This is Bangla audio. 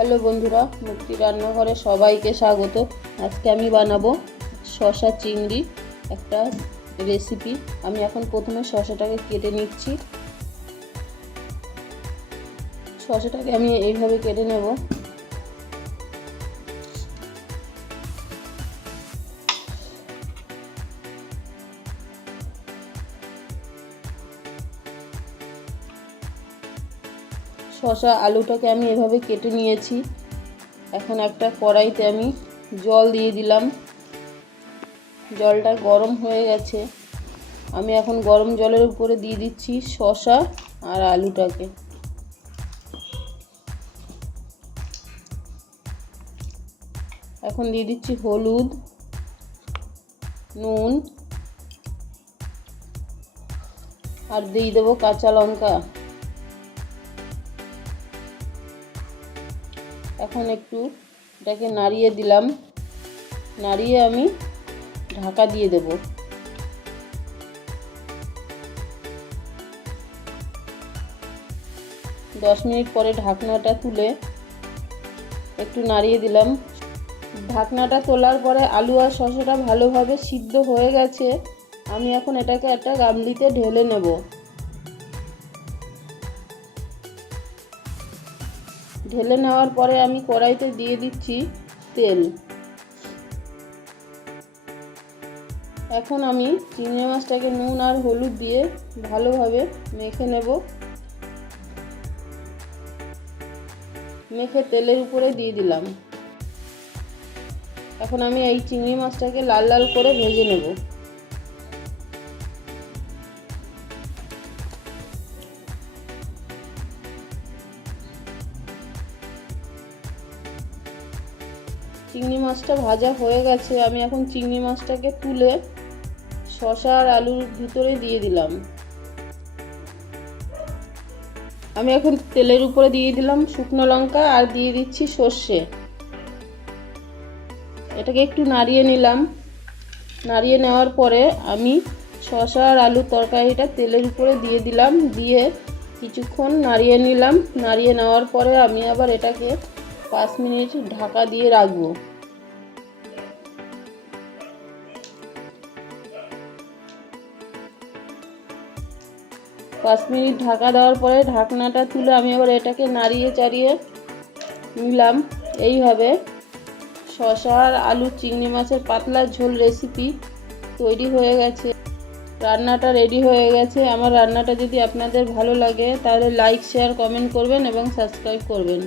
হ্যালো বন্ধুরা, মুক্তির রান্নাঘরে সবাইকে স্বাগত। আজকে আমি বানাবো শসা চিংড়ি একটা রেসিপি। আমি এখন প্রথমে শসাটাকে কেটে নিচ্ছি। শসাটাকে আমি এইভাবে কেটে নেব। শসা আলুটাকে আমি এভাবে কেটে নিয়েছি। এখন একটা কড়াইতে আমি জল দিয়ে দিলাম। জলটা গরম হয়ে গেছে। আমি এখন গরম জলের উপরে দিয়ে দিচ্ছি শসা আর আলুটাকে। এখন দিয়ে দিচ্ছি হলুদ, নুন আর দিয়ে দেবো কাঁচা লঙ্কা। এখন একটু এটাকে নাড়িয়ে দিলাম। নাড়িয়ে আমি ঢাকা দিয়ে দেব। দশ মিনিট পরে ঢাকনাটা তুলে একটু নাড়িয়ে দিলাম। ঢাকনাটা তোলার পরে আলু আর শসাটা ভালোভাবে সিদ্ধ হয়ে গেছে। আমি এখন এটাকে একটা গামলিতে ঢেলে নেব। ঢেলে নেওয়ার পরে আমি কড়াইতে দিয়ে দিচ্ছি তেল। এখন আমি চিংড়ি মাছটাকে নুন আর হলুদ দিয়ে ভালোভাবে মেখে নেব। মেখে তেলের উপরে দিয়ে দিলাম। এখন আমি এই চিংড়ি মাছটাকে লাল লাল করে ভেজে নেব। চিংড়ি মাছটা ভাজা হয়ে গেছে। আমি এখন চিংড়ি মাছটাকে তুলে শসা আর আলুর ভিতরে দিয়ে দিলাম। আমি এখন তেলের উপরে দিয়ে দিলাম শুকনো লঙ্কা আর দিয়ে দিচ্ছি সর্ষে। এটাকে একটু নাড়িয়ে নিলাম। নাড়িয়ে নেওয়ার পরে আমি শসা আর আলুর তরকারিটা তেলের উপরে দিয়ে দিলাম। দিয়ে কিছুক্ষণ নাড়িয়ে নিলাম। নাড়িয়ে নেওয়ার পরে আমি আবার এটাকে 5 মিনিট ঢাকা দিয়ে রাখবো। পাঁচ মিনিট ঢাকা দেওয়ার পরে ঢাকনাটা তুলে আমি আবার এটাকে নাড়িয়ে চাড়িয়ে নিলাম। এইভাবে শসা আর আলু চিংড়ি মাছের পাতলা ঝোল রেসিপি তৈরি হয়ে গেছে। রান্নাটা রেডি হয়ে গেছে। আমার রান্নাটা যদি আপনাদের ভালো লাগে তাহলে লাইক, শেয়ার, কমেন্ট করবেন এবং সাবস্ক্রাইব করবেন।